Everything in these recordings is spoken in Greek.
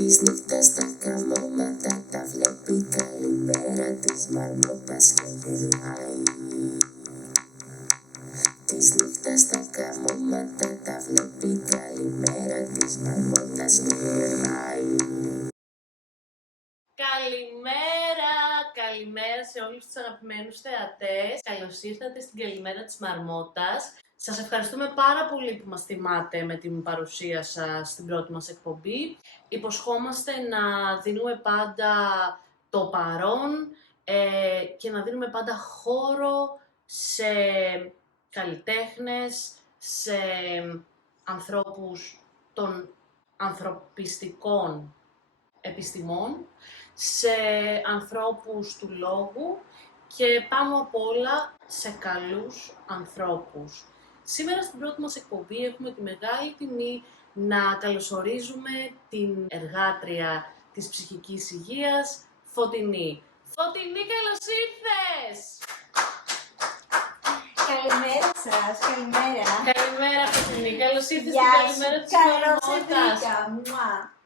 Τις νύχτας τα καμώματα τα βλέπει, καλημέρα της μαρμότας και γελάει. Τις νύχτας τα καμώματα τα βλέπει, καλημέρα της μαρμότας και γελάει. Καλημέρα σε όλους τους αγαπημένους θεατές. Καλώς ήρθατε στην Καλημέρα της Μαρμότας. Σας ευχαριστούμε πάρα πολύ που μας τιμάτε με την παρουσία σας στην πρώτη μας εκπομπή. Υποσχόμαστε να δίνουμε πάντα το παρόν και να δίνουμε πάντα χώρο σε καλλιτέχνες, σε ανθρώπους των ανθρωπιστικών επιστημών, σε ανθρώπους του λόγου και πάνω απ' όλα σε καλούς ανθρώπους. Σήμερα στην πρώτη μας εκπομπή έχουμε τη μεγάλη τιμή να καλωσορίζουμε την εργάτρια της ψυχικής υγείας, Φωτεινή. Φωτεινή, καλώς ήρθες! Καλημέρα σας, καλημέρα. Καλημέρα, Φωτεινή, καλώς ήρθες στην Καλημέρα της Μαρμότας.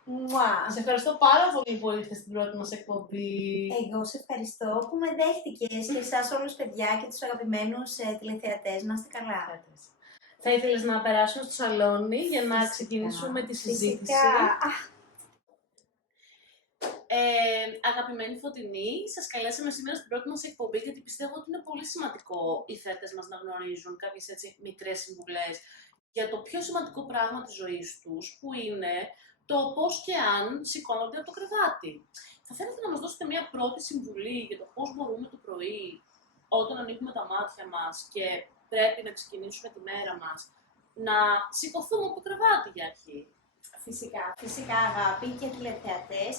Μουά. Σε ευχαριστώ πάρα πολύ που ήρθες στην πρώτη μας εκπομπή. Εγώ σε ευχαριστώ που με δέχτηκες και εσάς όλους παιδιά και τους αγαπημένους τηλεθεατές. Να είστε καλά. Θα ήθελες να περάσουμε στο σαλόνι για να ξεκινήσουμε τη συζήτηση. Φυσικά. Αγαπημένη Φωτεινή, σας καλέσαμε σήμερα στην πρώτη μας εκπομπή γιατί πιστεύω ότι είναι πολύ σημαντικό οι θεατές μας να γνωρίζουν κάποιες έτσι μικρές συμβουλές για το πιο σημαντικό πράγμα της ζωής τους, που είναι το πώς και αν σηκώνονται από το κρεβάτι. Θα θέλετε να μας δώσετε μια πρώτη συμβουλή για το πώς μπορούμε το πρωί, όταν ανοίγουμε τα μάτια μας και πρέπει να ξεκινήσουμε τη μέρα μας, να σηκωθούμε από το κρεβάτι για αρχή. Φυσικά αγάπη και τηλεθεατές.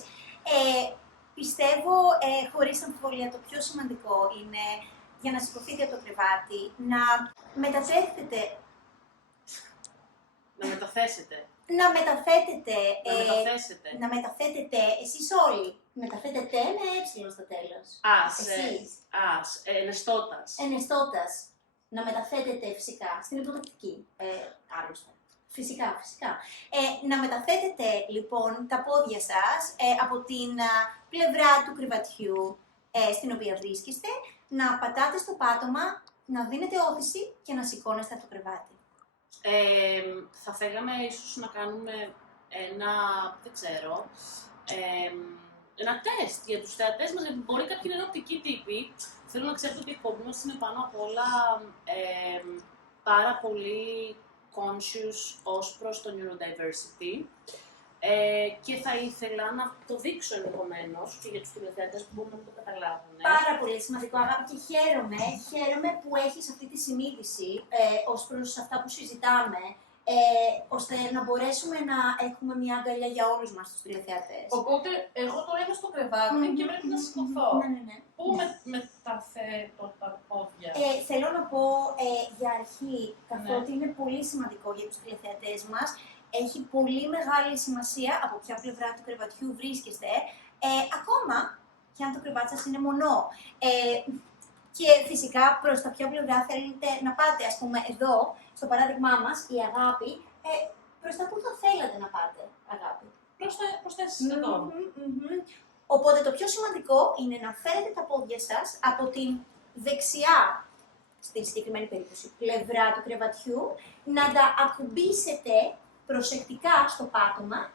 Πιστεύω χωρίς αμφιβολία το πιο σημαντικό είναι για να σηκωθείτε από το κρεβάτι να μεταθέσετε. Να μεταθέτετε εσείς όλοι. Μεταθέτετε με στο τέλος. Ενεστώτας. Να μεταθέτετε φυσικά στην υποτακτική. Άλλωστε. Φυσικά. Να μεταθέτετε λοιπόν τα πόδια σας από την πλευρά του κρεβατιού στην οποία βρίσκεστε, να πατάτε στο πάτωμα, να δίνετε όθηση και να σηκώνεστε από το κρεβάτι. Θα θέλαμε ίσως να κάνουμε ένα τεστ για τους θεατές μας, γιατί μπορεί κάποιοι να είναι οπτικοί τύποι. Θέλω να ξέρετε ότι η εκπομπή μας είναι πάνω απ' όλα πάρα πολύ conscious ως προς το neurodiversity και θα ήθελα να το δείξω ενδεχομένως και για τους τηλεθεατές που μπορούν να το καταλάβουν. Πάρα πολύ σημαντικό, αγάπη, και χαίρομαι που έχεις αυτή τη συνείδηση ως προς αυτά που συζητάμε, ώστε να μπορέσουμε να έχουμε μια αγκαλιά για όλους μας τους τηλεθεατές. Οπότε, εγώ τώρα είμαι στο κρεβάτι και πρέπει να σηκωθώ. Ναι. Πού μεταθέτω τα πόδια? Θέλω να πω για αρχή, καθότι είναι πολύ σημαντικό για τους τηλεθεατές μας, έχει πολύ μεγάλη σημασία από ποια πλευρά του κρεβατιού βρίσκεστε, ακόμα και αν το κρεβάτι σας είναι μονό. Και φυσικά προς τα ποια πλευρά θέλετε να πάτε, ας πούμε εδώ, στο παράδειγμά μας, η αγάπη, προς τα που θα θέλατε να πάτε, αγάπη. Προς τα εσείς εδώ. Οπότε το πιο σημαντικό είναι να φέρετε τα πόδια σας από την δεξιά, στην συγκεκριμένη περίπτωση, πλευρά του κρεβατιού, να τα ακουμπήσετε προσεκτικά στο πάτωμα,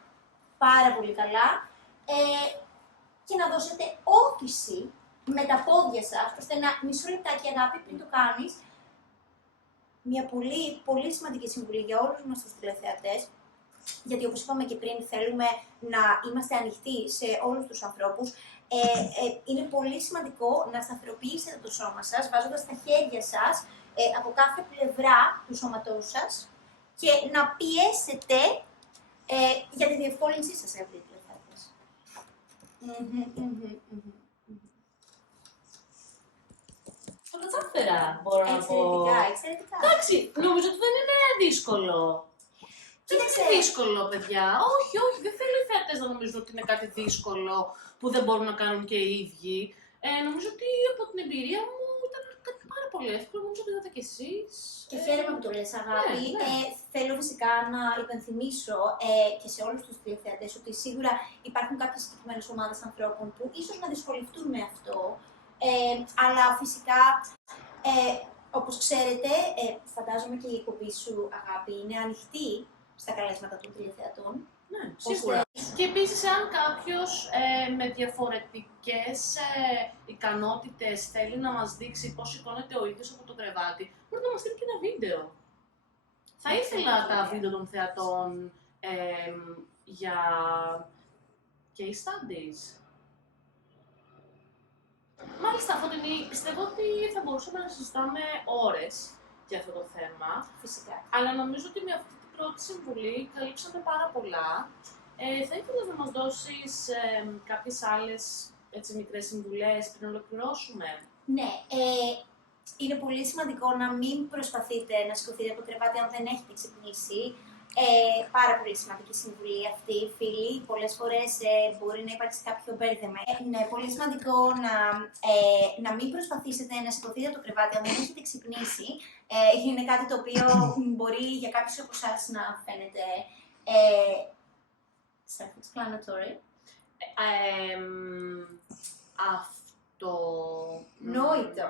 πάρα πολύ καλά, και να δώσετε όθηση με τα πόδια σας, ώστε μισό λεπτάκι αγάπη πριν το κάνεις, μια πολύ, πολύ σημαντική συμβουλή για όλους μας τους τηλεθεατές, γιατί όπως είπαμε και πριν θέλουμε να είμαστε ανοιχτοί σε όλους τους ανθρώπους, είναι πολύ σημαντικό να σταθεροποιήσετε το σώμα σας, βάζοντας τα χέρια σας από κάθε πλευρά του σώματός σας και να πιέσετε για τη διευκόλυνσή σας, αγαπητοί τηλεθεατές. Κατάφερα, μπορώ να πω. Εξαιρετικά. Εντάξει, νομίζω ότι δεν είναι δύσκολο. Δεν είναι δύσκολο, παιδιά. Όχι, δεν θέλω οι θεατές να νομίζουν ότι είναι κάτι δύσκολο που δεν μπορούν να κάνουν και οι ίδιοι. Νομίζω ότι από την εμπειρία μου ήταν κάτι πάρα πολύ εύκολο, νομίζω ότι είδατε κι εσείς. Και χαίρομαι που το λες, αγάπη. Ναι, ναι. Θέλω φυσικά να υπενθυμίσω και σε όλους τους τηλεθεατές ότι σίγουρα υπάρχουν κάποιες συγκεκριμένες ομάδες ανθρώπων που ίσως να δυσκολευτούν με αυτό, αλλά φυσικά, όπως ξέρετε, φαντάζομαι και η εκπομπή σου, αγάπη, είναι ανοιχτή στα καλέσματα των τηλεθεατών. Ναι, σίγουρα. Και επίσης, αν κάποιος με διαφορετικές ικανότητες θέλει να μας δείξει πώς σηκώνεται ο ίδιος από το κρεβάτι, μπορεί να μας στείλει και ένα βίντεο. Θα ήθελα τα βίντεο των θεατών για case studies. Μάλιστα, Φωτεινή, πιστεύω ότι θα μπορούσαμε να συζητάμε ώρες για αυτό το θέμα. Φυσικά. Αλλά νομίζω ότι με αυτή την πρώτη συμβουλή καλύψαμε πάρα πολλά. Θα ήθελα να μας δώσεις κάποιες άλλες μικρές συμβουλές πριν ολοκληρώσουμε. Ναι, είναι πολύ σημαντικό να μην προσπαθείτε να σηκωθείτε από το κρεβάτι αν δεν έχετε ξυπνήσει. Πάρα πολύ σημαντική συμβουλή αυτή, φίλοι. Πολλές φορές μπορεί να υπάρξει κάποιο μπέρδεμα. Είναι πολύ σημαντικό να μην προσπαθήσετε να σηκωθείτε από το κρεβάτι αν δεν έχετε ξυπνήσει. Είναι κάτι το οποίο μπορεί για κάποιους από εσάς να φαίνεται self-explanatory. Νόητο.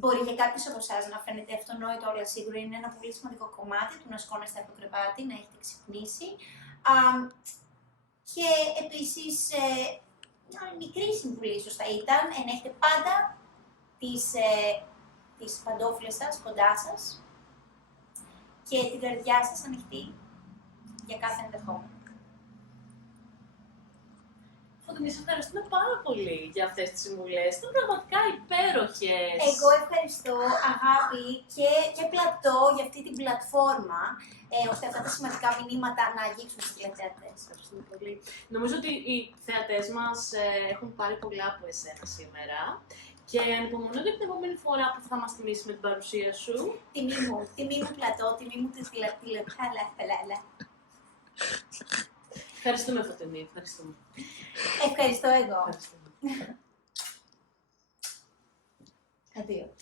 Μπορεί για κάποιους από εσάς να φαίνεται αυτονόητο, αλλά σίγουρα είναι ένα πολύ σημαντικό κομμάτι του να σηκώνεστε από το κρεβάτι, να έχετε ξυπνήσει. Και επίσης, μια μικρή συμβουλή ίσως θα ήταν να έχετε πάντα τις παντόφλες σας κοντά σας και την καρδιά σας ανοιχτή για κάθε ενδεχόμενο. Φωτεινή, σε ευχαριστούμε πάρα πολύ για αυτές τις συμβουλές. Ήταν πραγματικά υπέροχες. Εγώ ευχαριστώ, αγάπη, και πλατό για αυτή την πλατφόρμα, ώστε αυτά τα σημαντικά μηνύματα να αγγίξουν στους τηλεθεατές. Ευχαριστούμε πολύ. Νομίζω ότι οι θεατές μας έχουν πάρει πολλά από εσένα σήμερα. Και ανυπομονώ για την επόμενη φορά που θα μας τιμήσει με την παρουσία σου. Τιμή μου πλατό, τιμή μου τηλεπάλα. Ευχαριστούμε, Φωτεινή, ευχαριστούμε. Ευχαριστώ εγώ. Ευχαριστούμε. Αντίο.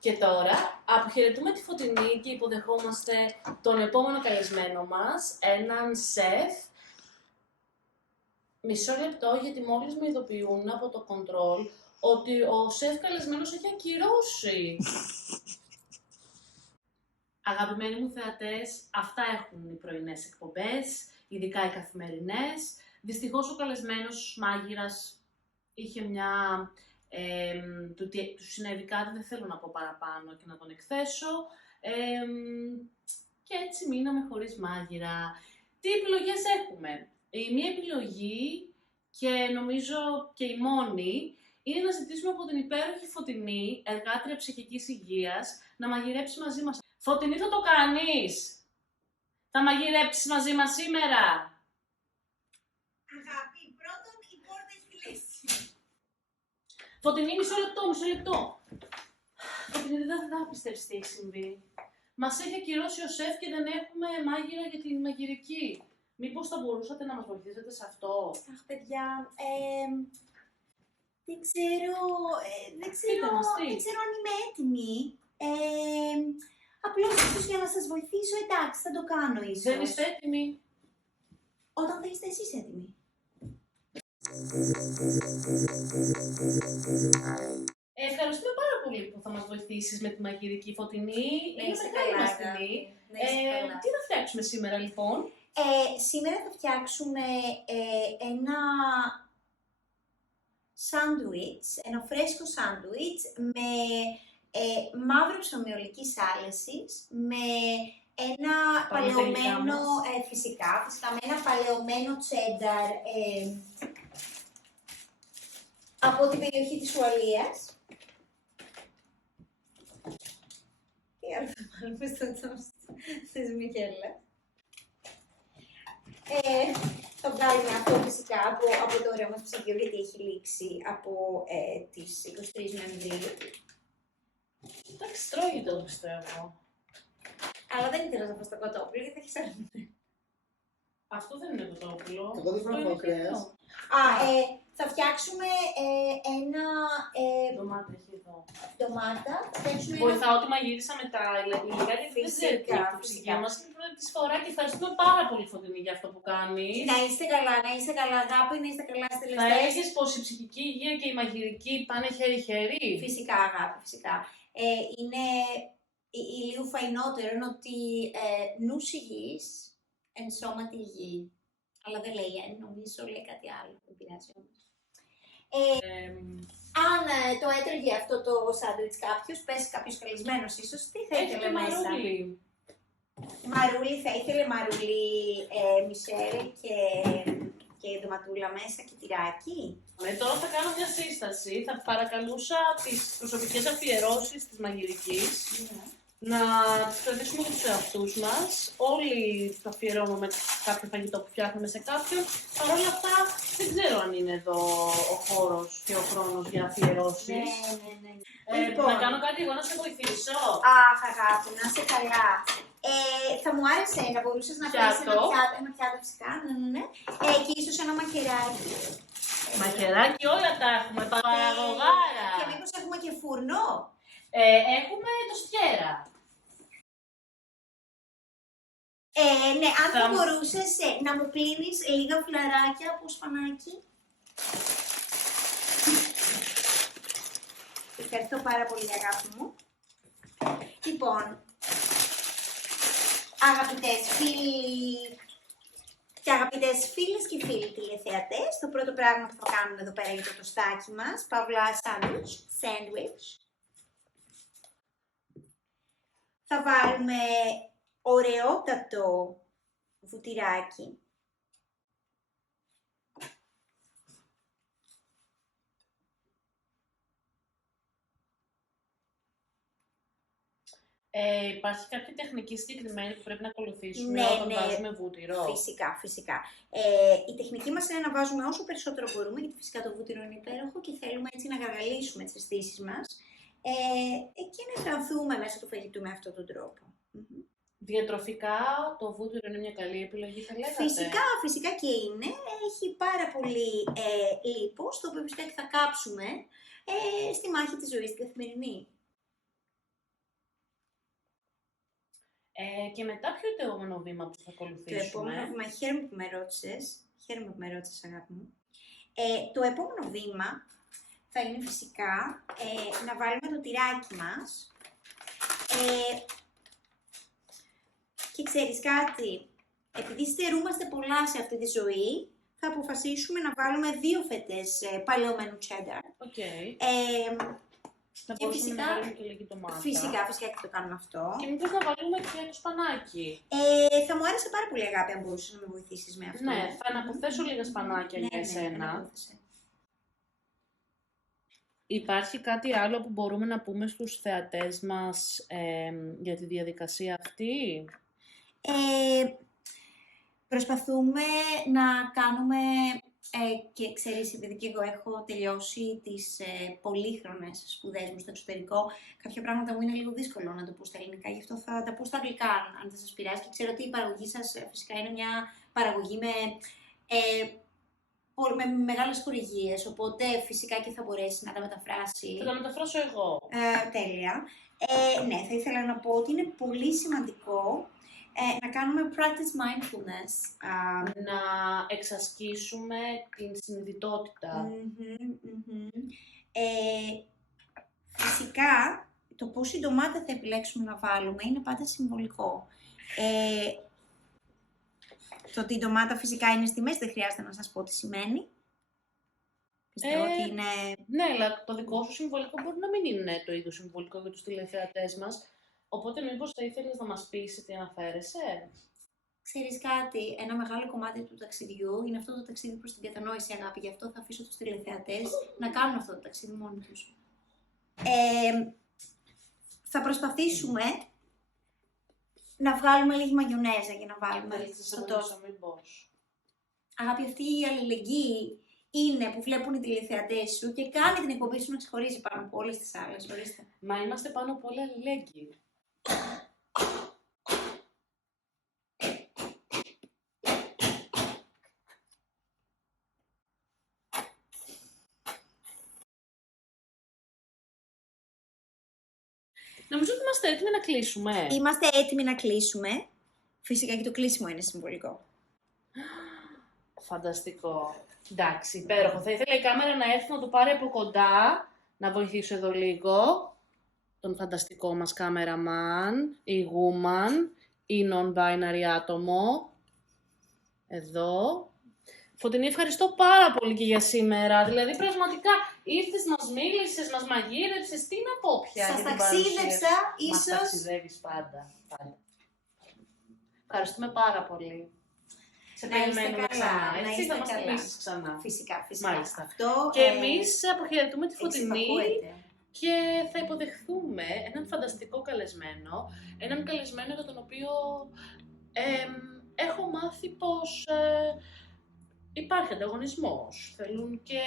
Και τώρα αποχαιρετούμε τη Φωτεινή και υποδεχόμαστε τον επόμενο καλεσμένο μας, έναν σεφ. Μισό λεπτό, γιατί μόλις με ειδοποιούν από το control ότι ο σεφ καλεσμένος έχει ακυρώσει. Αγαπημένοι μου θεατές, αυτά έχουν οι πρωινές εκπομπές, ειδικά οι καθημερινές. Δυστυχώς ο καλεσμένος μάγειρας είχε του συνέβη κάτι, δεν θέλω να πω παραπάνω και να τον εκθέσω. Και έτσι μείναμε χωρίς μάγειρα. Τι επιλογές έχουμε? Η μία επιλογή, και νομίζω και η μόνη, είναι να ζητήσουμε από την υπέροχη Φωτεινή, εργάτρια ψυχικής υγείας, να μαγειρέψει μαζί μας. Φωτεινή, θα το κάνεις? Θα μαγειρέψεις μαζί μας σήμερα? Αγάπη, πρώτον η πόρτα έχει κλείσει. Φωτεινή, μισό λεπτό. Φωτεινή, δεν θα πιστέψεις τι έχει συμβεί. Μας έχει ακυρώσει ο σεφ και δεν έχουμε μάγειρα για την μαγειρική. Μήπως θα μπορούσατε να μας βοηθήσετε σε αυτό? Αχ, παιδιά, δεν ξέρω αν είμαι έτοιμη. Απλώς ίσως για να σας βοηθήσω, εντάξει, θα το κάνω ίσως. Δεν είστε έτοιμοι? Όταν θα είστε εσείς έτοιμοι. Ευχαριστούμε πάρα πολύ που θα μας βοηθήσεις με τη μαγειρική, Φωτεινή. Είναι μεγάλη μας τιμή. Τι θα φτιάξουμε σήμερα, λοιπόν? Σήμερα θα φτιάξουμε ένα σάντουιτς, ένα φρέσκο σάντουιτς με μαύρο ψωμιολικής άλεσης, με ένα παλαιωμένο, φυσικά, με ένα παλαιωμένο τσένταρ από την περιοχή της Ουαλίας. Τι άλλο θα βάλουμε στο Μιχέλα. Θα βγάλουμε αυτό φυσικά από το ωραίο μας ψυγείο, γιατί έχει λήξει από τις 23 Νοεμβρίου. Εντάξει, τρώγεται το πιστεύω. Αλλά δεν ήθελα να φάω στο κοτόπουλο, γιατί θα έχεις αρνηθεί. Αυτό δεν είναι κοτόπουλο. Εγώ δεν θέλω κρέας. Θα φτιάξουμε ένα Ντομάτα έχει εδώ. ντομάτα. Θα φτιάξουμε Βοηθάω ότι μαγείρισα με τα υλικά γιατί δεν Φυσικά, ξέρετε το φυσικά. ψυγείο μας είναι η πρώτη της φορά και ευχαριστούμε πάρα πολύ Φωτεινή για αυτό που κάνεις. Να είστε καλά, να είστε καλά, αγάπη, να είστε καλά στις Θα τελευταίες. έλεγες πως η ψυχική υγεία και η μαγειρική πάνε χέρι-χέρι. Φυσικά, αγάπη, φυσικά. Είναι λίγο φαϊνότερο είναι ότι νους υγιής, εν σώματι υγιή. Αλλά δεν λέει νομίζω, λέει κάτι άλλο, δεν πειράζει όμως. Αν το έτρωγε αυτό το σάντουιτς κάποιος, πες κάποιος καλεσμένος ίσως, τι θα ήθελε μέσα. Μαρούλι. Μαρούλι, θα ήθελε μαρούλι μισελ και ντοματούλα μέσα και τυράκι. Τώρα θα κάνω μια σύσταση. Θα παρακαλούσα τις προσωπικές αφιερώσεις της μαγειρικής να τις κρατήσουμε για τους εαυτούς μας. Όλοι το αφιερώνουμε κάποιο φαγητό που φτιάχνουμε σε κάποιον. Παρ' όλα αυτά, δεν ξέρω αν είναι εδώ ο χώρος και ο χρόνος για αφιερώσεις. Ναι. Να κάνω κάτι εγώ να σε βοηθήσω. Αχ, αγάπη, να είσαι καλά. Θα μου άρεσε να μπορούσες να φέρεις ένα πιάτο φυσικά, ναι. Και ίσως ένα μαχαιράκι. Μαχαιράκι όλα τα έχουμε, παραγωγάρα. Και μήπως έχουμε και φούρνο. Έχουμε το στιέρα. Ναι, αν θα μπορούσες να μου πλύνεις λίγα φλαράκια από σπανάκι. Ευχαριστώ πάρα πολύ, αγάπη μου. Λοιπόν, αγαπητές φίλοι και αγαπητές φίλες και φίλοι τηλεθεατές, το πρώτο πράγμα που θα κάνουμε εδώ πέρα για το τοστάκι μας, παύλα σάντουιτς, θα βάλουμε ωραιότατο βουτυράκι. Υπάρχει κάποια τεχνική συγκεκριμένη που πρέπει να ακολουθήσουμε όταν βάζουμε βούτυρο. Φυσικά. Η τεχνική μας είναι να βάζουμε όσο περισσότερο μπορούμε, γιατί φυσικά το βούτυρο είναι υπέροχο και θέλουμε έτσι να γαργαλίσουμε τις αισθήσεις μας και να αισθανθούμε μέσα του φαγητού με αυτόν τον τρόπο. Διατροφικά το βούτυρο είναι μια καλή επιλογή, θα λέγατε. Φυσικά και είναι. Έχει πάρα πολύ λίπος, το οποίο φυσικά και θα κάψουμε στη μάχη της ζωής την καθημερινή. Και μετά ποιο είναι το επόμενο βήμα που θα ακολουθήσουμε? Το επόμενο βήμα, χαίρομαι που με ρώτησες, αγάπη μου. Το επόμενο βήμα θα είναι φυσικά να βάλουμε το τυράκι μας. Και ξέρεις κάτι, επειδή στερούμαστε πολλά σε αυτή τη ζωή, θα αποφασίσουμε να βάλουμε 2 φετές παλαιωμένου cheddar. Να μπορούσαμε να βάλουμε και λίγη ντομάτα. Φυσικά και το κάνουμε αυτό. Και μήπως να βάλουμε και το σπανάκι. Θα μου άρεσε πάρα πολύ, αγάπη, αν μπορούσες να με βοηθήσεις με αυτό. Ναι, θα αναποθέσω λίγα σπανάκια για εσένα. Υπάρχει κάτι άλλο που μπορούμε να πούμε στους θεατές μας για τη διαδικασία αυτή? Προσπαθούμε να κάνουμε, και ξέρεις, επειδή και εγώ έχω τελειώσει τις πολύχρονες σπουδές μου στο εξωτερικό, κάποια πράγματα μου είναι λίγο δύσκολο να το πω στα ελληνικά, γι' αυτό θα τα πω στα αγγλικά, αν δεν σας πειράζει. Και ξέρω ότι η παραγωγή σας φυσικά είναι μια παραγωγή με μεγάλες χορηγίες, οπότε φυσικά και θα μπορέσει να τα μεταφράσει. Θα τα μεταφράσω εγώ. Τέλεια. Ναι, θα ήθελα να πω ότι είναι πολύ σημαντικό να κάνουμε practice mindfulness. Να εξασκήσουμε την συνειδητότητα. Φυσικά, το πόση ντομάτα θα επιλέξουμε να βάλουμε είναι πάντα συμβολικό. Το ότι η ντομάτα φυσικά είναι στη μέση, δεν χρειάζεται να σας πω τι σημαίνει. Πιστεύω ότι είναι... Ναι, αλλά το δικό σου συμβολικό μπορεί να μην είναι το ίδιο συμβολικό για τους τηλεθεατές μας. Οπότε μήπως θα ήθελες να μας πεις τι αναφέρεσαι? Ξέρεις κάτι, ένα μεγάλο κομμάτι του ταξιδιού είναι αυτό το ταξίδι προς την κατανόηση, αγάπη. Γι' αυτό θα αφήσω τους τηλεθεατές να κάνουν αυτό το ταξίδι μόνοι τους. Θα προσπαθήσουμε να βγάλουμε λίγη μαγιονέζα για να βάλουμε στο τόστ. Αγάπη, αυτή η αλληλεγγύη είναι που βλέπουν οι τηλεθεατές σου και κάνει την εκπομπή σου να ξεχωρίζει πάνω από όλες τις άλλες. Ορίστε. Μα είμαστε πάνω από όλα αλληλέγγυοι. Νομίζω ότι είμαστε έτοιμοι να κλείσουμε. Είμαστε έτοιμοι να κλείσουμε. Φυσικά και το κλείσιμο είναι συμβολικό. Φανταστικό. Εντάξει, υπέροχο. Θα ήθελα η κάμερα να έρθει να το πάρει από κοντά. Να βοηθήσω εδώ λίγο τον φανταστικό μας κάμεραμαν, η woman, η non-binary άτομο. Εδώ. Φωτεινή, ευχαριστώ πάρα πολύ και για σήμερα. Δηλαδή, πραγματικά, ήρθες, μας μίλησες, μας μαγείρεψες. Τι να πω πια. Σας για την ταξίδεψα, παρουσία. ίσως. Μας ταξιδεύεις πάντα. Ευχαριστούμε πάρα πολύ. Σε Να είστε περιμένουμε καλά, ξανά. να Έτσι, είστε θα μας καλά. θυμίσεις ξανά. Φυσικά. Μάλιστα. Αυτό, Και εμείς αποχαιρετούμε τη Φωτεινή εξυπακούεται. και θα υποδεχθούμε έναν φανταστικό καλεσμένο. Έναν καλεσμένο για τον οποίο έχω μάθει πως υπάρχει ανταγωνισμός. Θέλουν και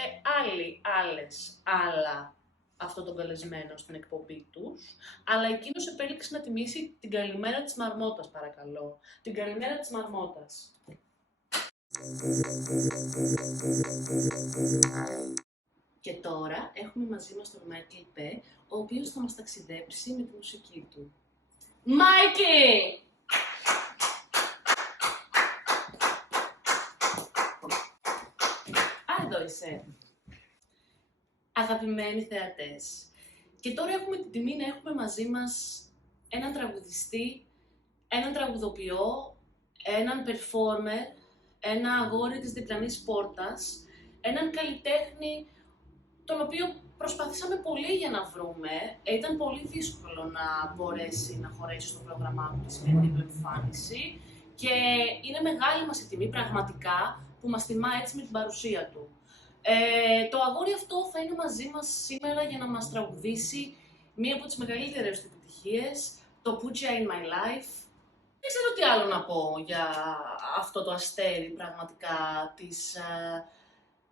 άλλα αυτό τον καλεσμένο στην εκπομπή τους, αλλά εκείνος επέλεξε να τιμήσει την καλημέρα της Μαρμότας, παρακαλώ. Την καλημέρα της Μαρμότας. Και τώρα έχουμε μαζί μας τον Μάικλ Πε, ο οποίος θα μας ταξιδέψει με τη μουσική του. Μάικλ! Εδώ είσαι. Αγαπημένοι θεατές. Και τώρα έχουμε την τιμή να έχουμε μαζί μας έναν τραγουδιστή, έναν τραγουδοποιό, έναν performer, ένα αγόρι της διπλανής πόρτας, έναν καλλιτέχνη τον οποίο προσπαθήσαμε πολύ για να βρούμε. Ήταν πολύ δύσκολο να μπορέσει να χωρέσει στο πρόγραμμά του τη σημερινή του εμφάνιση και είναι μεγάλη μας η τιμή πραγματικά που μας τιμά έτσι με την παρουσία του. Το αγόρι αυτό θα είναι μαζί μας σήμερα για να μας τραγουδήσει μία από τις μεγαλύτερες του επιτυχίες, το Pooja in My Life. Δεν ξέρω τι άλλο να πω για αυτό το αστέρι πραγματικά της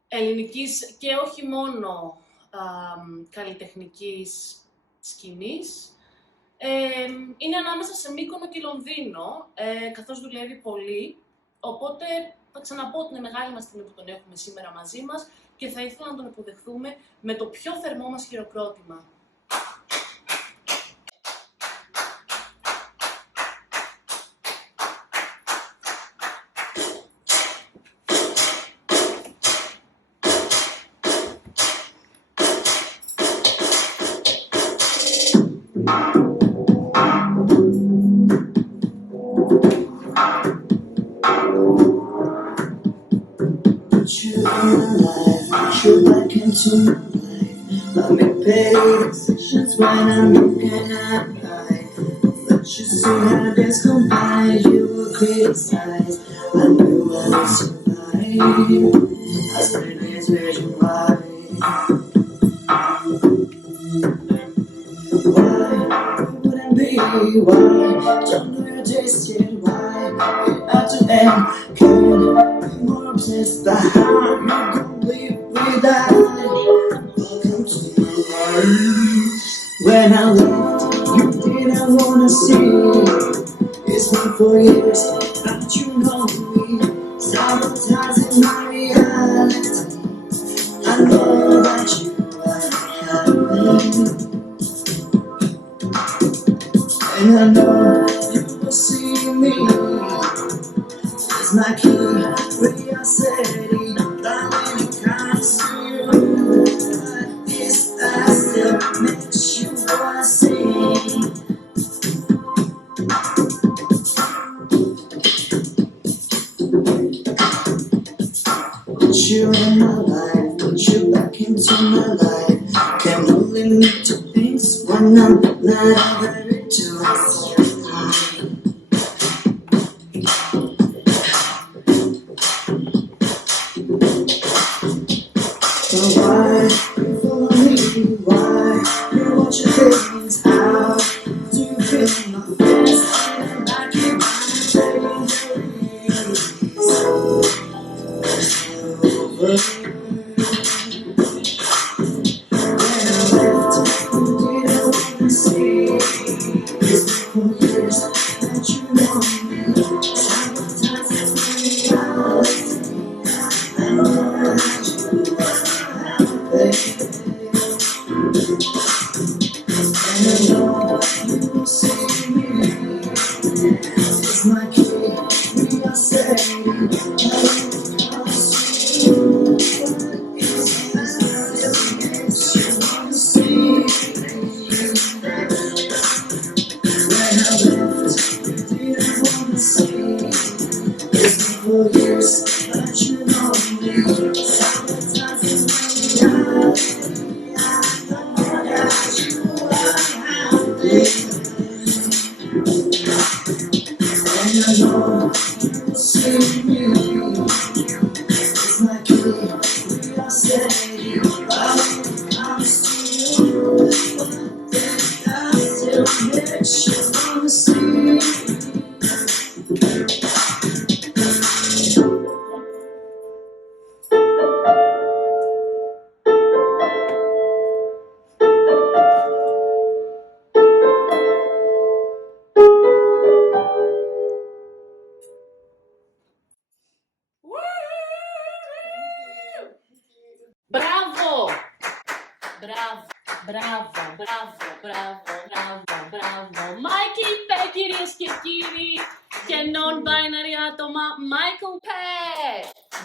ελληνικής και όχι μόνο καλλιτεχνικής σκηνής. Είναι ανάμεσα σε Μύκονο και Λονδίνο, καθώς δουλεύει πολύ, οπότε θα ξαναπώ ότι είναι μεγάλη μας τιμή που τον έχουμε σήμερα μαζί μας και θα ήθελα να τον υποδεχθούμε με το πιο θερμό μας χειροκρότημα. I make petty decisions when I'm looking at high. But you see how days go by, you will criticize. I knew I would survive. I said this vision why. Why wouldn't be? Why don't know your taste yet? Why you have to end? Can't be more obsessed by how you complete without. Welcome to my life. When I left, you didn't wanna see. It's been 4 years, but you know me. Sabotaging my reality. I know that you are happy. And I know you will see me as my curiosity. But when it comes to you, this I still makes you wanna sing. Put you in my life, put you back into my life. Can only meet two things when I'm not ready to say hi. So why you follow me? Why you watch your things? How do you feel my face? And I keep saying it's over. When I left, you didn't want to see. It's been 4 years that you know me. Sabotaging my reality. I know that you are happy. And I know For years, but you know me. Sabotaging me, I know that you are happy. And I know you will see me. It's like we are steady, but when it comes to you, I still get you on the sea. Μπράβο! Μπράβο, μπράβο, μπράβο, μπράβο, μπράβο, μπράβο. Μάικл Πε, κυρίες και κύριοι, και non-binary άτομα, Michael Πε!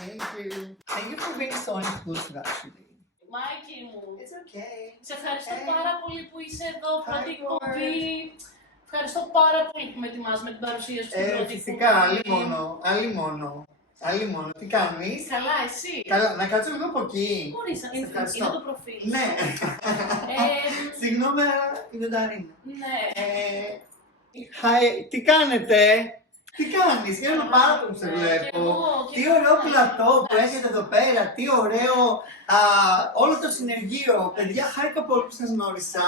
Thank you. Thank you for being so inclusive, actually. Μάικη μου, It's okay. σε ευχαριστώ Hey. πάρα πολύ που είσαι εδώ, πρώτη Hi, εκπομπή. Ευχαριστώ πάρα πολύ που με ετοιμάζεις με την παρουσία σου στην πρώτη Φυσικά, εκπομπή. άλλη μόνο. Τι κάνεις? Καλά, εσύ. Καλά, να κάτσω λίγο από εκεί. Μπορείς, Σε είναι ευχαριστώ. το προφίλ. Ναι. Ε, Συγγνώμη, αλλά είναι το Αρίνα. ναι. Hi, τι κάνετε? Τι κάνεις? Χαίρομαι πάρα πολύ που σε βλέπω. Τι ωραίο πλατό που έχετε εδώ πέρα, τι ωραίο όλο το συνεργείο. Παιδιά, χάρηκα πολύ που σας γνώρισα.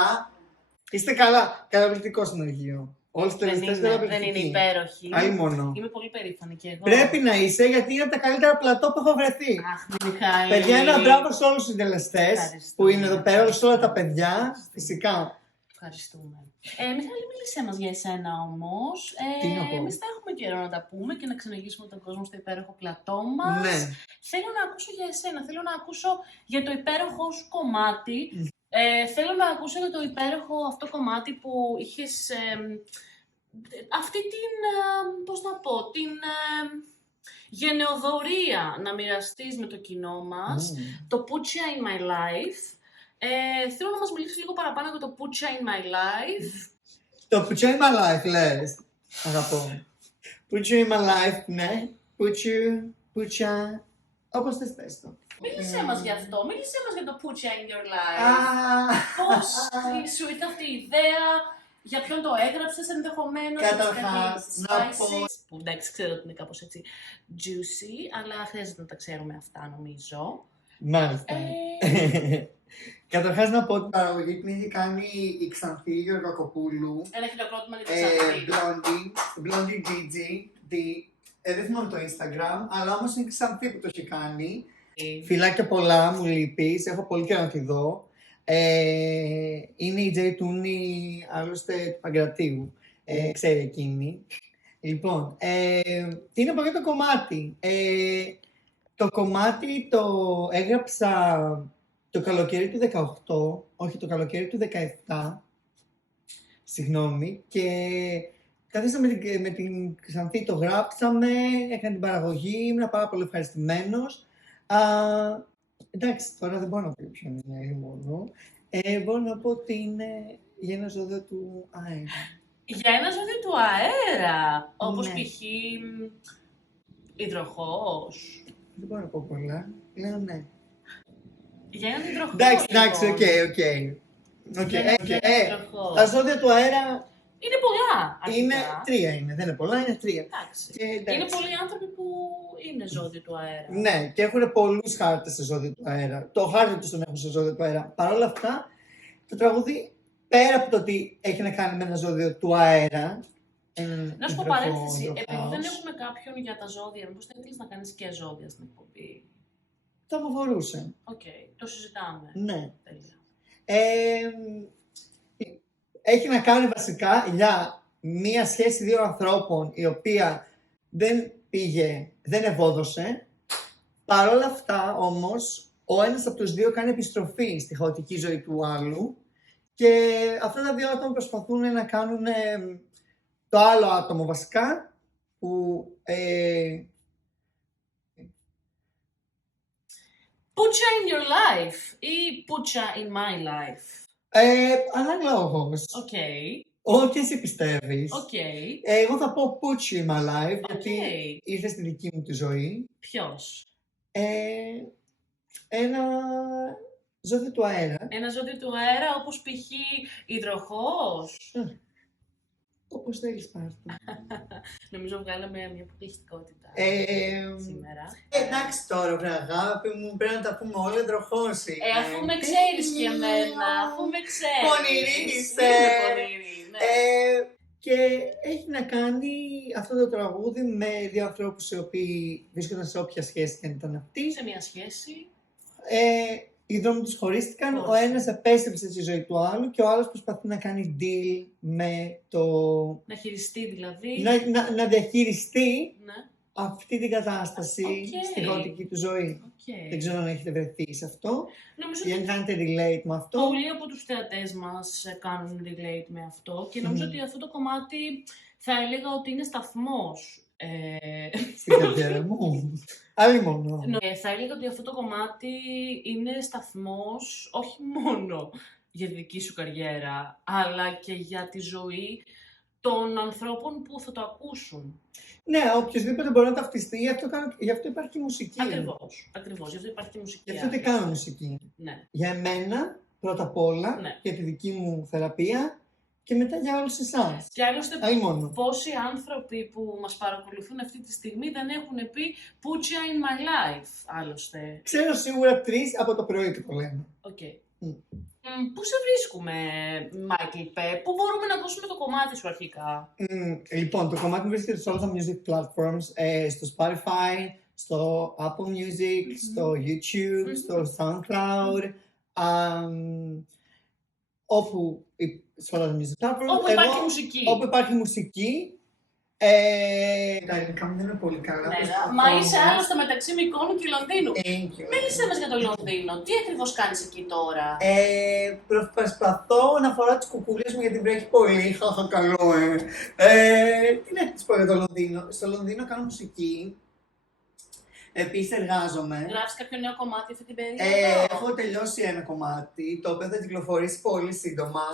Είστε καλά, καταπληκτικό συνεργείο. Όλες τις τελευταίες δεν είναι καταπληκτικοί. υπέροχη. Άλλη μόνο. Είμαι πολύ περήφανη και εγώ. Πρέπει να είσαι γιατί είναι από τα καλύτερα πλατό που έχω βρεθεί. Αχ, Μιχάλη. Παιδιά, ένα μπράβο σε όλους τους συντελεστές Ευχαριστώ. που είναι εδώ πέρα, σε όλα τα παιδιά. Φυσικά. Ευχαριστούμε. Μιχάλη, μίλησέ μας για εσένα όμως. Τι να πω? Εμείς θα έχουμε καιρό να τα πούμε και να ξεναγήσουμε τον κόσμο στο υπέροχο πλατό μας. Ναι. Θέλω να ακούσω για εσένα, θέλω να ακούσω για το υπέροχο σου κομμάτι. Θέλω να ακούσω για το υπέροχο αυτό κομμάτι που είχες αυτή την, πώς να πω, την γενεοδορία να μοιραστείς με το κοινό μας. Το Pucha in my life. Θέλω να μας μιλήσεις λίγο παραπάνω για το Pucha in my life. Το Put you in my life, λες. Αγαπώ. Put you in my life, ναι. Put you, όπως θες πες το. Μίλησέ μας γι' αυτό, μίλησέ μας για το Pucha in your life. Α, Πώς σου ήρθε αυτή η ιδέα, για ποιον το έγραψες ενδεχομένως. Καταρχάς, έχεις να κάτι πω- spicy, που εντάξει ξέρω ότι είναι κάπως έτσι juicy, αλλά χρειάζεται να τα ξέρουμε αυτά νομίζω. Μάλιστα. Καταρχάς να πω ότι η παραγωγή την έχει κάνει η Ξανθή Γεωργακοπούλου. Ένα χειροκρότημα για τη Ξανθή. Blondie Gigi. Δεν θυμάμαι το Instagram, αλλά όμως είναι η Ξανθή που το έχει κάνει. Φιλάκια πολλά, μου λείπεις, έχω πολύ καιρό να τη δω. Είναι η Τζέι Τούνη, άλλωστε του Παγκρατίου. Ξέρει εκείνη. Λοιπόν, τι να πω για το κομμάτι. Το κομμάτι το έγραψα το καλοκαίρι του 18, όχι το καλοκαίρι του 17, συγγνώμη, και καθίσαμε με την Ξανθή, το γράψαμε, έκανε την παραγωγή, ήμουν πάρα πολύ ευχαριστημένος. Εντάξει, τώρα δεν μπορώ να πω ποιο είναι μόνο. Μπορώ να πω ότι είναι για ένα ζώδιο του αέρα. Για ένα ζώδιο του αέρα, όπως Ναι. π.χ. υδροχόος. Δεν μπορώ να πω πολλά. Λέω ναι. Για έναν υδροχό. Εντάξει, λοιπόν. οκ. Για έναν υδροχό. Τα ζώδια του αέρα Είναι πολλά. είναι αρχικά. 3 είναι, δεν είναι πολλά, είναι 3. Εντάξει. Και εντάξει. Είναι πολλοί άνθρωποι που είναι ζώδιο του αέρα. Ναι, και έχουν πολλούς χάρτες σε ζώδιο του αέρα. Το χάρτη τους τον έχουν σε ζώδιο του αέρα. Παρ' όλα αυτά, το τραγούδι, πέρα από το ότι έχει να κάνει με ένα ζώδιο του αέρα. Να σου πω υδροχό, παρένθεση, υδροχάος, επειδή δεν έχουμε κάποιον για τα ζώδια, μήπως θα ήθελες να κάνεις και ζώδια στην εκπομπή. Θα μου φορούσε. Οκ, το συζητάμε. Ναι. Τέλεια. Έχει να κάνει βασικά για μία σχέση δύο ανθρώπων η οποία δεν πήγε, δεν ευόδωσε. Παρ' όλα αυτά όμως, ο ένας από τους δύο κάνει επιστροφή στη χαοτική ζωή του άλλου και αυτά τα δύο άτομα προσπαθούν να κάνουν το άλλο άτομο βασικά που Πούτσα in your life ή πούτσα in my life? Αναλόγως. Οκ. Ό,τι εσύ πιστεύεις. Οκ. Εγώ θα πω put you in my life, Οκ. γιατί ήρθε στη δική μου τη ζωή. Ποιος? Ένα ζώδιο του αέρα. Ένα ζώδιο του αέρα, όπως π.χ. υδροχόος. Όπως θέλεις πάρ' το. Νομίζω βγάλαμε μια αποκλειστικότητα σήμερα. Εντάξει τώρα, βρε αγάπη μου, πρέπει να τα πούμε όλα υδροχός είναι. Αφού με ξέρεις και εμένα, αφού με ξέρεις. Πονηρή είσαι. Είμαι πονηρή, ναι. Και έχει να κάνει αυτό το τραγούδι με δύο ανθρώπους οι οποίοι βρίσκονταν σε όποια σχέση και αν ήταν αυτή. Σε μια σχέση. Οι δρόμοι τους χωρίστηκαν, ο ένας επέστρεψε στη ζωή του άλλου και ο άλλος προσπαθεί να κάνει deal με το... Να χειριστεί δηλαδή. Να διαχειριστεί Ναι. αυτή την κατάσταση στη γονική του ζωή. Okay. Δεν ξέρω αν έχετε βρεθεί σε αυτό Νομίζω ή αν ότι κάνετε relate με αυτό. πολλοί από τους θεατές μας κάνουν relate με αυτό και νομίζω ότι αυτό το κομμάτι θα έλεγα ότι είναι σταθμός. Στην καριέρα μου. Άλλη μόνο. Θα έλεγα ότι αυτό το κομμάτι είναι σταθμός όχι μόνο για τη δική σου καριέρα, αλλά και για τη ζωή των ανθρώπων που θα το ακούσουν. Ναι, οποιοδήποτε μπορεί να ταυτιστεί, γι' αυτό υπάρχει και μουσική. Ακριβώς, γι' αυτό υπάρχει και μουσική. Γι' αυτό τι κάνω μουσική. Ναι. Για εμένα, πρώτα απ' όλα, Ναι. για τη δική μου θεραπεία και μετά για όλους εσάς. Και άλλωστε, Άλλη μόνο. πόσοι άνθρωποι που μας παρακολουθούν αυτή τη στιγμή δεν έχουν πει Πούτσα in my life, άλλωστε. Ξέρω σίγουρα 3 από το πρωί και το λένε. Okay. Πού σε βρίσκουμε, Μάικλ Πε, πού μπορούμε να ακούσουμε το κομμάτι σου αρχικά? Λοιπόν, το κομμάτι μου βρίσκεται σε όλα τα music platforms, στο Spotify, στο Apple Music, στο YouTube, στο SoundCloud, όπου σε όλα τα music platforms. Όπου υπάρχει μουσική. Όπου υπάρχει μουσική. Τα ελληνικά μου δεν είναι πολύ καλά. Ναι, μα είσαι άλλωστε μεταξύ Μυκόνου και Λονδίνου. Μίλησέ μας για το Λονδίνο. Τι ακριβώς κάνεις εκεί τώρα? Προσπαθώ να φοράω τις κουκούλες μου γιατί βρέχει πολύ. Χαχα, καλό, Τι να της πω για το Λονδίνο. Στο Λονδίνο κάνω μουσική. Επίσης εργάζομαι. Γράφεις κάποιο νέο κομμάτι αυτή την περίοδο? Έχω τελειώσει ένα κομμάτι, το οποίο θα κυκλοφορήσει πολύ σύντομα.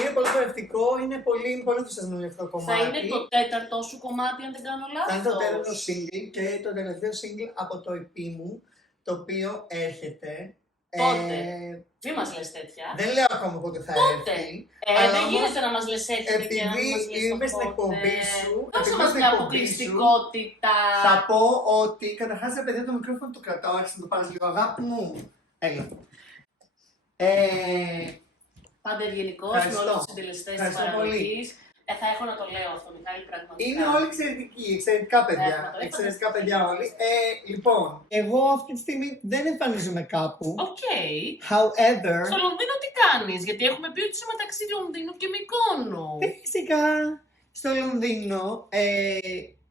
Είναι πολύ χορευτικό, είναι πολύ ενθουσιασμένο αυτό το κομμάτι. Θα είναι το τέταρτο σου κομμάτι, αν δεν κάνω λάθος. Θα είναι το τέταρτο single και το τελευταίο single από το EP μου, το οποίο έρχεται. Πότε? Μη μας λες τέτοια. Δεν λέω ακόμα πότε θα Πότε? έρθει. Δεν γίνεται να μας λες έρχεται και να μην μας λες Επειδή είμαι το στην πότε. εκπομπή σου, Δώσε μας μια αποκλειστικότητα. θα πω ότι καταρχάς ρε παιδί το μικρόφωνο το κρατάω, άρχισε να το πάρεις λίγο, αγάπη μου. Έλα. Πάντα ευγενικός με Ευχαριστώ. όλους τους συντελεστές της Ευχαριστώ παραγωγής. Θα έχω να το λέω αυτό, Μιχάλη, πραγματικά. Είναι όλοι εξαιρετικοί, εξαιρετικά παιδιά. Εξαιρετικά παιδιά όλοι. Λοιπόν, εγώ αυτή τη στιγμή δεν εμφανίζομαι κάπου. Οκ. However, Στο Λονδίνο τι κάνεις, γιατί έχουμε πει ότι είσαι μεταξύ Λονδίνου και Μυκόνου. φυσικά στο Λονδίνο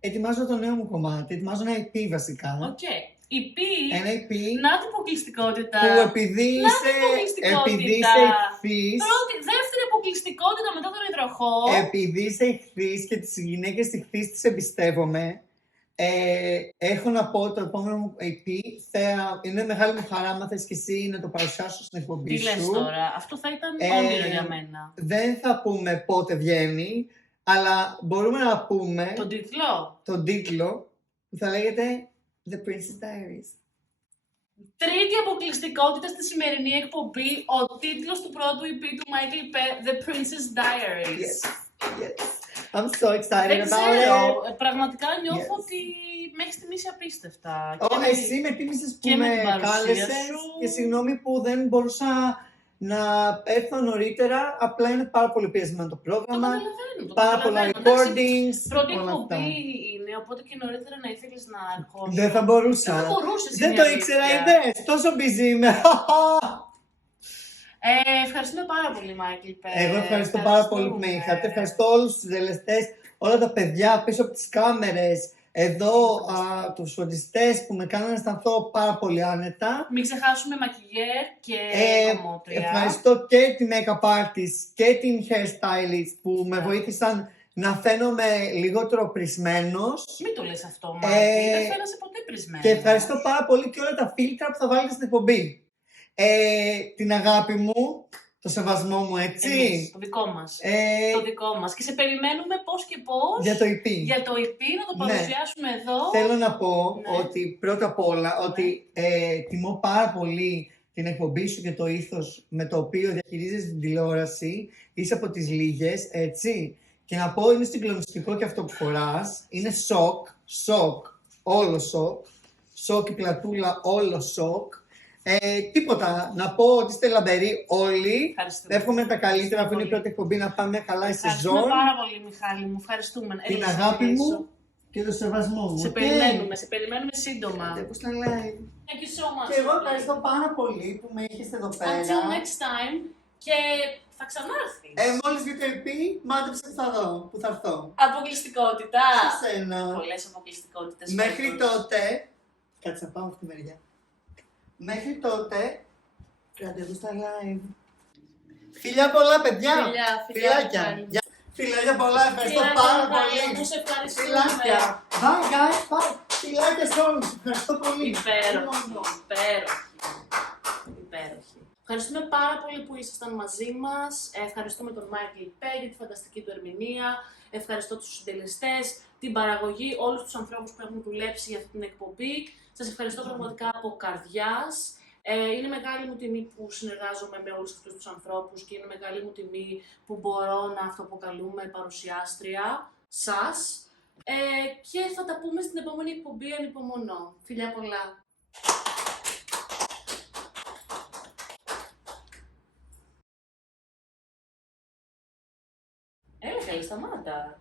ετοιμάζω το νέο μου κομμάτι, ετοιμάζω ένα EP βασικά. Οκ. Η πι, Ένα EP να την αποκλειστικότητα. που επειδή είσαι εχθής, Δεύτερη αποκλειστικότητα μετά τον υδροχό. επειδή είσαι εχθής και τις γυναίκες εχθής τις εμπιστεύομαι, έχω να πω το επόμενο μου EP είναι μεγάλη μου χαρά άμα θες και εσύ να το παρουσιάσω στην εκπομπή Τι λες σου. τώρα, αυτό θα ήταν όνειρο για μένα. Δεν θα πούμε πότε βγαίνει, αλλά μπορούμε να πούμε Τον τίτλο. τον τίτλο που θα λέγεται The Princess Diaries. Τρίτη αποκλειστικότητα στη σημερινή εκπομπή, ο τίτλος του πρώτου EP του Michael Pe, The Princess Diaries. Yes. I'm so excited Δεν about ξέρω, it. πραγματικά νιώθω Yes. ότι μέχρι στιγμής απίστευτα. Εσύ με τίμησες που και με με την παρουσία κάλεσες σου. και συγγνώμη που δεν μπορούσα να έρθω νωρίτερα. Απλά είναι πάρα πολύ πιεσμένο το πρόγραμμα. Πάρα πολλά recordings. Πρώτη όλα αυτά. εκπομπή είναι, οπότε και νωρίτερα να ήθελες να ερχόσουν. Δεν θα μπορούσα. Δεν θα μπορούσες, Δεν είναι το αλήθεια. ήξερα, είδες. Τόσο busy είμαι. Ευχαριστούμε πάρα πολύ, Μάικλ. Εγώ ευχαριστώ πάρα πολύ που με είχατε. Ευχαριστώ όλους τους συντελεστές, όλα τα παιδιά πίσω από τις κάμερες. Εδώ τους φροντιστές που με κάνανε να αισθανθώ πάρα πολύ άνετα. Μην ξεχάσουμε μακιγιέρ και κομμότρια. Ευχαριστώ και τη make-up artist και την hairstylist που με βοήθησαν να φαίνομαι λιγότερο πρισμένος. Μην το λες αυτό, Μάικλ. Δεν φαίνεσαι ποτέ πρισμένο. Και ευχαριστώ πάρα πολύ και όλα τα φίλτρα που θα βάλετε στην εκπομπή. Την αγάπη μου, το σεβασμό μου, έτσι. Εμείς, το δικό μας. Το δικό μας. Και σε περιμένουμε πώς και πώς Για το EP. για το EP να το Ναι. παρουσιάσουμε εδώ. Θέλω να πω Ναι. ότι πρώτα απ' όλα ότι τιμώ πάρα πολύ την εκπομπή σου και το ήθος με το οποίο διαχειρίζεσαι την τηλεόραση. Είσαι από τις λίγες, έτσι. Και να πω, είναι συγκλονιστικό και αυτό που φοράς. Είναι σοκ, όλο σοκ. Σοκ η πλατούλα, όλο σοκ. Τίποτα, να πω ότι είστε λαμπεροί όλοι. Ευχαριστούμε. Εύχομαι τα καλύτερα, αφού είναι η πολύ. πρώτη εκπομπή, να πάμε καλά η Ευχαριστούμε σεζόν. πάρα πολύ, Μιχάλη μου. Ευχαριστούμε. Την Έλα, αγάπη σε μου και το σεβασμό μου. Σε οκ? περιμένουμε σύντομα. Πώς τα λέει. Thank you so much. Και εγώ ευχαριστώ πάρα πολύ που με έχεις εδώ πέρα. Until next time. Και θα ξανάρθεις. Μόλις βγει το EP, μάτεψε που θα δω, που θα έρθω. Αποκλειστικότητα. Σε σένα. Πολλές αποκλειστικότητες. Μέχρι φέτος. τότε. Κάτσε να πάω αυτή τη μεριά. Μέχρι τότε. Ραντεβού στα live. Φιλιά πολλά, παιδιά. Φιλάκια. Γεια. Φιλάκια πολλά, ευχαριστώ Φιλάκια, πάρα Μιχάλη, πολύ. μου σε ευχαριστούμε. Φιλάκια. Bye guys, bye. Φιλάκια σε όλους. Ευχαριστώ πολύ. Υπέροχη. Ευχαριστούμε πάρα πολύ που ήσασταν μαζί μας. Ευχαριστούμε τον Μάικλ Πέ για τη φανταστική του ερμηνεία. Ευχαριστώ τους συντελεστές, την παραγωγή, όλους τους ανθρώπους που έχουν δουλέψει για αυτή την εκπομπή. Σας ευχαριστώ πραγματικά από καρδιάς. Είναι μεγάλη μου τιμή που συνεργάζομαι με όλους αυτούς τους ανθρώπους και είναι μεγάλη μου τιμή που μπορώ να αυτοαποκαλούμε παρουσιάστρια σας. Και θα τα πούμε στην επόμενη εκπομπή, ανυπομονώ. Φιλιά πολλά. Έλα καλή, σταμάτα.